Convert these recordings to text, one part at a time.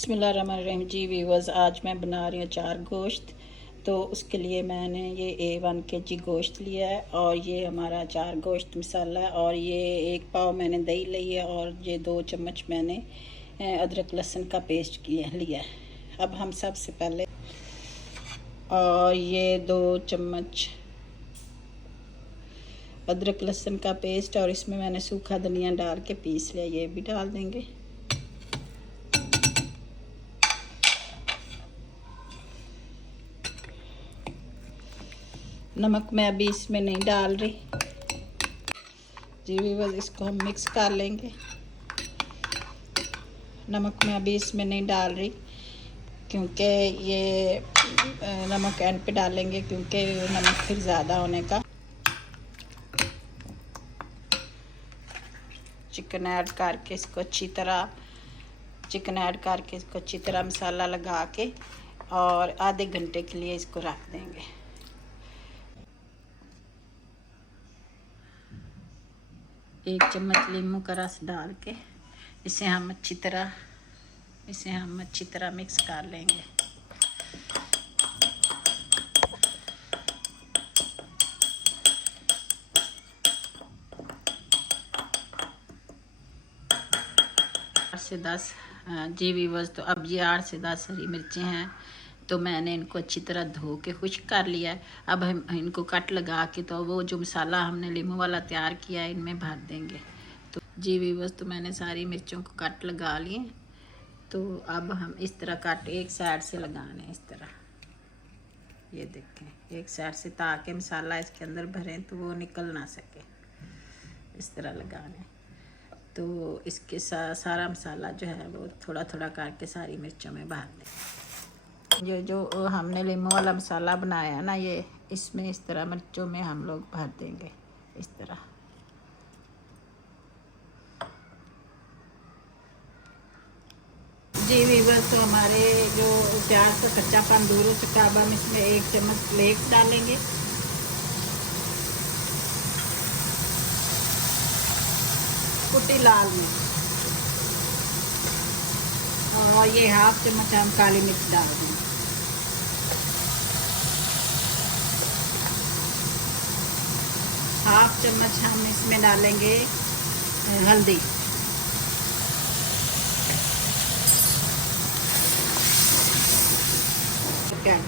बिस्मिल्लाहिर्रहमानिर्रहीम जी व्यूअर्स, आज मैं बना रही हूँ अचार गोश्त। तो उसके लिए मैंने ये 1 kg गोश्त लिया है और ये हमारा अचार गोश्त मसाला है। और ये 1 पाव मैंने दही ली है और ये 2 चम्मच मैंने अदरक लहसुन का पेस्ट लिया है। अब हम सबसे पहले और ये 2 चम्मच अदरक लहसुन का पेस्ट और इसमें मैंने सूखा धनिया डाल के पीस लिया, ये भी डाल देंगे। नमक मैं अभी इसमें नहीं डाल रही जी व्यूअर्स, इसको हम मिक्स कर लेंगे। नमक मैं अभी इसमें नहीं डाल रही क्योंकि ये नमक एंड पे डालेंगे, क्योंकि नमक फिर ज़्यादा होने का। चिकन ऐड करके इसको अच्छी तरह मसाला लगा के और आधे घंटे के लिए इसको रख देंगे। एक चम्मच नींबू का रस डाल के इसे हम अच्छी तरह मिक्स कर लेंगे। से 10 जी व्यूअर्स, तो अब ये 8 से 10 हरी मिर्चें हैं, तो मैंने इनको अच्छी तरह धो के खुश्क कर लिया है। अब हम इनको कट लगा के तो वो जो मसाला हमने लीमू वाला तैयार किया है इनमें भर देंगे। तो जी व्यूअर्स, तो मैंने सारी मिर्चों को कट लगा लिए। तो अब हम इस तरह कट एक साइड से लगाने, इस तरह, ये देखें, एक साइड से, ताकि मसाला इसके अंदर भरें तो वो निकल ना सके। इस तरह लगाने, तो इसके सारा मसाला जो है वो थोड़ा थोड़ा करके सारी मिर्चों में भर दें। ये जो हमने लीमू वाला मसाला बनाया है ना, ये इसमें इस तरह मिर्चों में हम लोग भर देंगे, इस तरह। जी व्यूअर्स, तो हमारे जो प्याज का कच्चापन दूर हो चुका, अब हम इसमें 1 चम्मच फ्लेक्स डालेंगे। कुटी लाल मिर्च और ये 1/2 चम्मच हम काली मिर्च डाल देंगे। हाफ चम्मच हम इसमें डालेंगे हल्दी।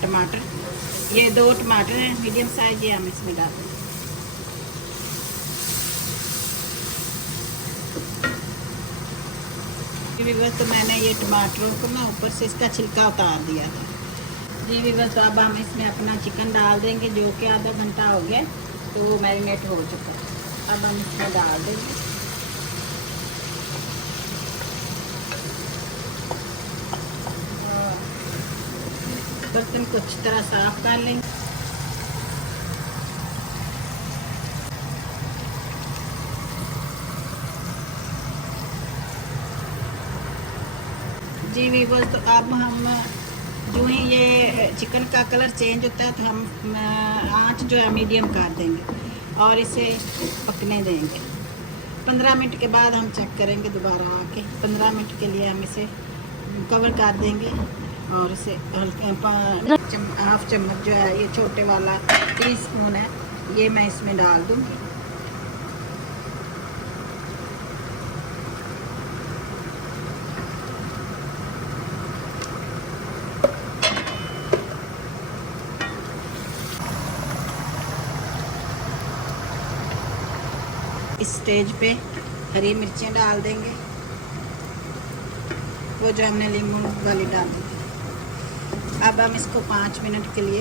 टमाटर, ये 2 टमाटर हैं मीडियम साइज, ये हम इसमें डाल देंगे। तो मैंने ये टमाटरों को ना ऊपर से इसका छिलका उतार दिया था जी व्यूअर्स। तो अब हम इसमें अपना चिकन डाल देंगे, जो कि आधा घंटा हो गया, तो वो मैरिनेट हो चुका है। अब हम इसमें डाल देंगे। बर्तन को अच्छी तरह साफ कर लेंगे। जी व्यूअर्स, तो अब हम जो ही ये चिकन का कलर चेंज होता है तो हम आंच जो है मीडियम कर देंगे और इसे पकने देंगे। 15 मिनट के बाद हम चेक करेंगे दोबारा आके। 15 मिनट के लिए हम इसे कवर कर देंगे और इसे हाफ चम्मच जो है, ये छोटे वाला टीस्पून है, ये मैं इसमें डाल दूँगी। इस स्टेज पे हरी मिर्चें डाल देंगे, वो जो हमने लीमू वाली डाल दी। अब हम इसको 5 मिनट के लिए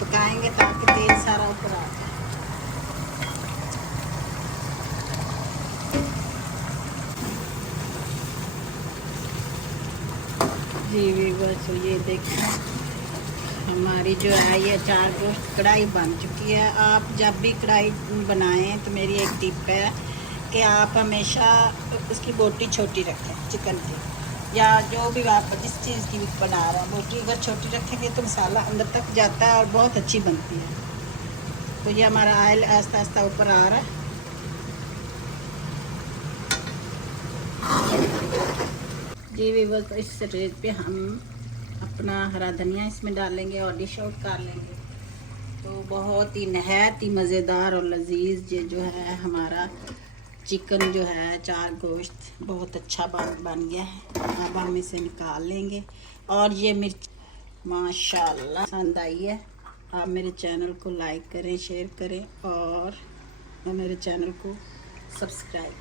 पकाएंगे ताकि तेल सारा ऊपर आ जाए। जी व्यूअर्स, ये देखिए हमारी जो है ये अचार गोश्त कढ़ाई बन चुकी है। आप जब भी कढ़ाई बनाएं तो मेरी एक टिप है कि आप हमेशा उसकी बोटी छोटी रखें, चिकन की या जो भी आप जिस चीज़ की भी बना रहे हैं, बोटी अगर छोटी रखेंगे तो मसाला अंदर तक जाता है और बहुत अच्छी बनती है। तो ये हमारा ऑयल आहिस्ता आहिस्ता ऊपर आ रहा है। जी वीवर, तो इस स्टेज पे हम अपना हरा धनिया इसमें डालेंगे और डिश आउट कर लेंगे। तो बहुत ही नहायत ही मज़ेदार और लजीज ये जो है हमारा चिकन जो है 4 गोश्त बहुत अच्छा बन गया है। अब हम इसे निकाल लेंगे। और ये मिर्च माशाल्लाह पसंद आई है। आप मेरे चैनल को लाइक करें, शेयर करें और मेरे चैनल को सब्सक्राइब